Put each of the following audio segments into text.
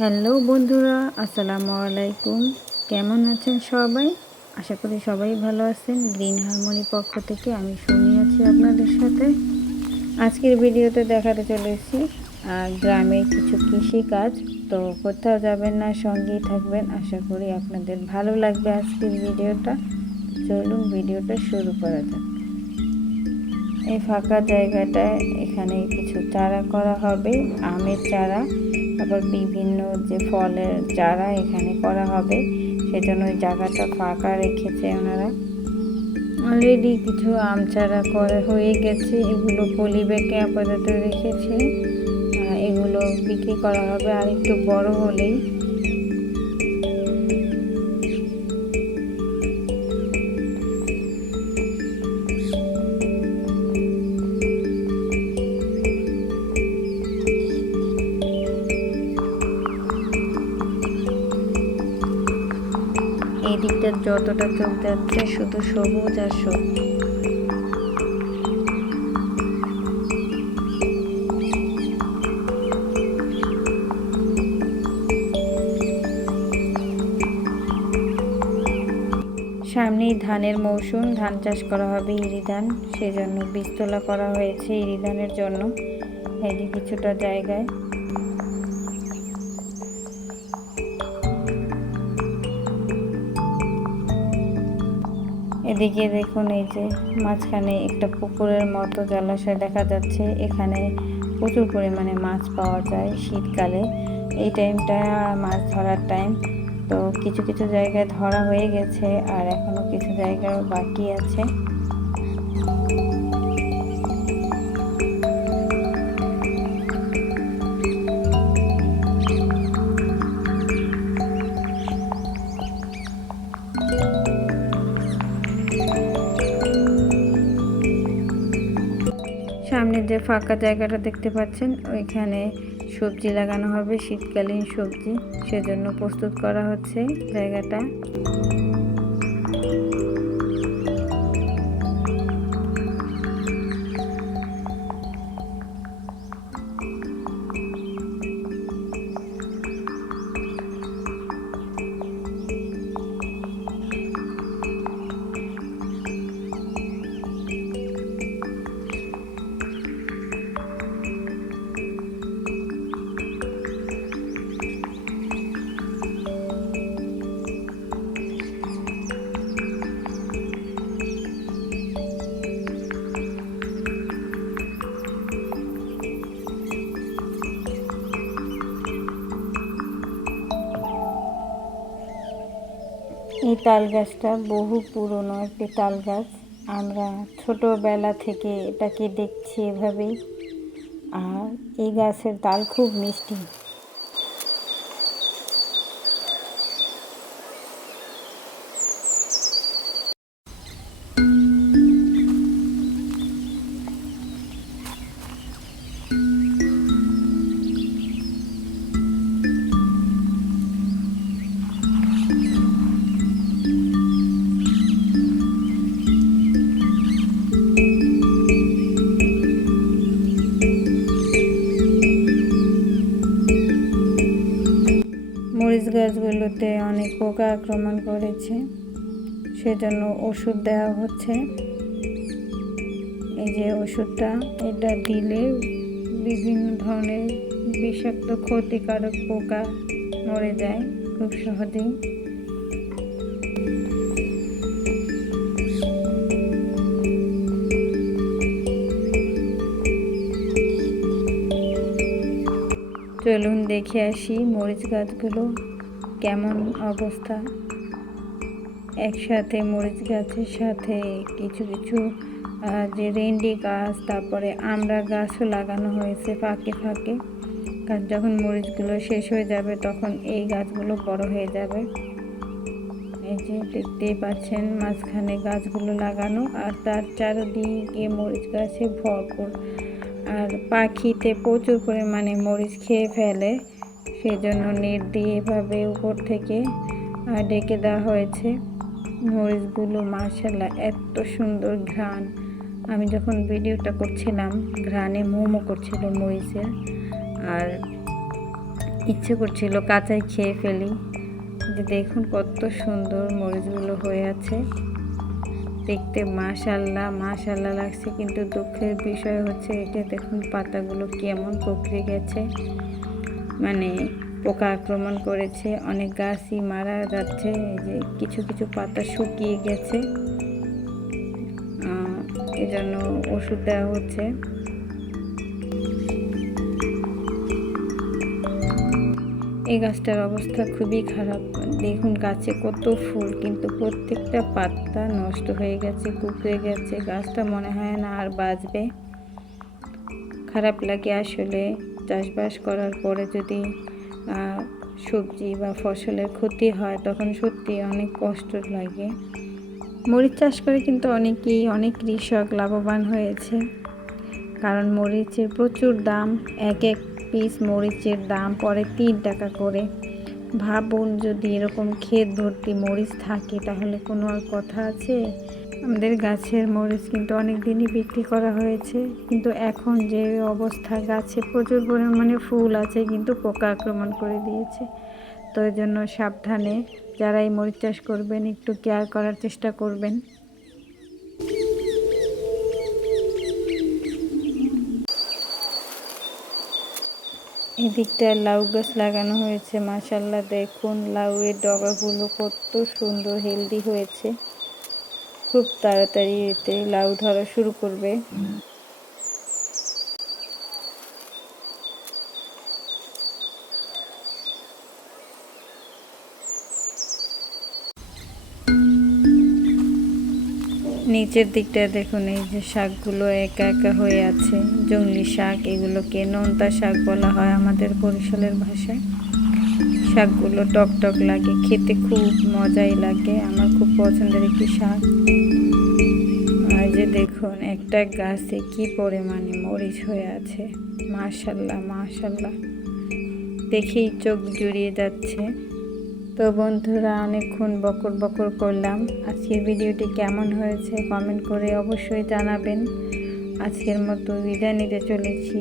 Hello বন্ধুরা, আসসালামু আলাইকুম। কেমন আছেন সবাই? আশা করি সবাই ভালো আছেন। গ্রিন হারমোনি পক্ষ থেকে আমি শুনি আছি আপনাদের সাথে। আজকের ভিডিওতে দেখাতে চলেছি গ্রামের কিছু কৃষি কাজ তো কোথাও যাবেন না, সঙ্গেই থাকবেন। আশা করি আপনাদের ভালো লাগবে আজকের ভিডিওটা। চলুন ভিডিওটা শুরু করা যাক। এই ফাঁকা জায়গাটায় এখানে কিছু চারা করা হবে, আমের চারা। তারপর বিভিন্ন যে ফলের চারা এখানে করা হবে, সেজন্য ওই জায়গাটা ফাঁকা রেখেছে ওনারা। অলরেডি কিছু আম চারা করে হয়ে গেছে, এগুলো পলি ব্যাগে আপাতত রেখেছে। এগুলো বিক্রি করা হবে আর একটু বড় হলেই। দিকটা যতটা চোখ যাচ্ছে শুধু সবুজ আর সবুজ। সামনেই ধানের মৌসুম, ধান চাষ করা হবে ইরি ধান সেজন্য বীজতলা করা হয়েছে ইরিধানের জন্য। এদিকে কিছুটা জায়গায়। এদিকে দেখুন এই যে মাঝখানে একটা পুকুরের মতো জলাশয় দেখা যাচ্ছে। এখানে প্রচুর পরিমাণে মাছ পাওয়া যায় শীতকালে। এই টাইমটা মাছ ধরার টাইম। তো কিছু কিছু জায়গায় ধরা হয়ে গেছে আর এখনও কিছু জায়গায় বাকি আছে। সামনে যে ফাঁকা জায়গাটা দেখতে পাচ্ছেন, ওইখানে সবজি লাগানো হবে, শীতকালীন সবজি। সেজন্য প্রস্তুত করা হচ্ছে জায়গাটা। এই তাল গাছটা বহু পুরনো একটি তাল গাছ। আমরা ছোটোবেলা থেকে এটাকে দেখছি এভাবেই। আর এই গাছের তাল খুব মিষ্টি। মরিচ গাছগুলোতে অনেক পোকা আক্রমণ করেছে। সেজন্য ওষুধ দেওয়া হচ্ছে। এই যে ওষুধটা, এটা দিলে বিভিন্ন ধরনের বিষাক্ত, ক্ষতিকারক পোকা মরে যায় খুব সহজেই। চলুন দেখে আসি মরিচ গাছগুলো কেমন অবস্থা। একসাথে মরিচ গাছের সাথে কিছু কিছু যে রেন্ডি গাছ, তারপরে আমরা গাছও লাগানো হয়েছে ফাঁকে ফাঁকে। কারণ যখন মরিচগুলো শেষ হয়ে যাবে, তখন এই গাছগুলো বড় হয়ে যাবে। এই যে দেখতেই পাচ্ছেন মাঝখানে গাছগুলো লাগানো, আর তার চারদিকে মরিচ গাছে ভরপুর। আর পাখিতে প্রচুর পরিমাণে মরিচ খেয়ে ফেলে, সেজন্য নেট দিয়ে এভাবে উপর থেকে ডেকে দেওয়া হয়েছে। মরিচগুলো মার্শাল্লাহ এত সুন্দর ঘ্রাণ। আমি যখন ভিডিওটা করছিলাম, ঘ্রাণে মোমো করছিল মরিচের, আর ইচ্ছে করছিল কাঁচাই খেয়ে ফেলি। যে দেখুন কত সুন্দর মরিচগুলো হয়ে আছে। দেখতে মাশাল্লাহ মাশাল্লাহ লাগছে। কিন্তু দুঃখের বিষয় হচ্ছে এটা দেখুন পাতাগুলো কেমন কুকড়ে গেছে। মানে পোকা আক্রমণ করেছে, অনেক গাছই মারা যাচ্ছে যে কিছু কিছু পাতা শুকিয়ে গেছে। এজন্য ওষুধ দেওয়া হচ্ছে। এই গাছটার অবস্থা খুবই খারাপ। দেখুন গাছে কত ফুল, কিন্তু প্রত্যেকটা পাতা নষ্ট হয়ে গেছে, কুকড়ে গেছে। গাছটা মনে হয় না আর বাঁচবে। খারাপ লাগে আসলে চাষবাস করার পরে যদি সবজি বা ফসলের ক্ষতি হয়, তখন সত্যি অনেক কষ্ট লাগে। মরিচ চাষ করে কিন্তু অনেকেই, অনেক কৃষক লাভবান হয়েছে। কারণ মরিচের প্রচুর দাম, এক এক পিস মরিচের দাম পরে তিন টাকা করে। ভাবুন যদি এরকম ক্ষেত ভর্তি মরিচ থাকে, তাহলে কোনো আর কথা আছে? আমাদের গাছের মরিচ কিন্তু অনেক দিনই বিক্রি করা হয়েছে, কিন্তু এখন যে অবস্থা, গাছে প্রচুর পরিমাণে ফুল আছে, কিন্তু পোকা আক্রমণ করে দিয়েছে। তো এই জন্য সাবধানে যারা এই মরিচ চাষ করবেন, একটু কেয়ার করার চেষ্টা করবেন। এদিকটা লাউ গাছ লাগানো হয়েছে, মাশাল্লাহ দেখুন, লাউয়ের ডগাগুলো কত সুন্দর হেলদি হয়েছে। খুব তাড়াতাড়ি এতে লাউ ধরা শুরু করবে। নিচের দিকটা দেখুন, এই যে শাকগুলো একা একা হয়ে আছে। জংলি শাক, এগুলোকে নোনতা শাক বলা হয় আমাদের বরিশালের ভাষায়। শাকগুলো টক টক লাগে, খেতে খুব মজাই লাগে, আমার খুব পছন্দের একটি শাক। আর যে দেখুন, একটা গাছে কি পরিমাণে মরিচ হয়ে আছে। মাশাল্লাহ মাশাল্লাহ। দেখেই চোখ জুড়িয়ে যাচ্ছে। তো বন্ধুরা অনেকক্ষণ বকর বকর করলাম। আজকের ভিডিওটি কেমন হয়েছে কমেন্ট করে অবশ্যই জানাবেন। আজকের মতো বিদায় নিতে চলেছি।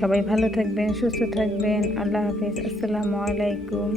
সবাই ভালো থাকবেন, সুস্থ থাকবেন। আল্লাহ হাফিজ। আসসালামু আলাইকুম।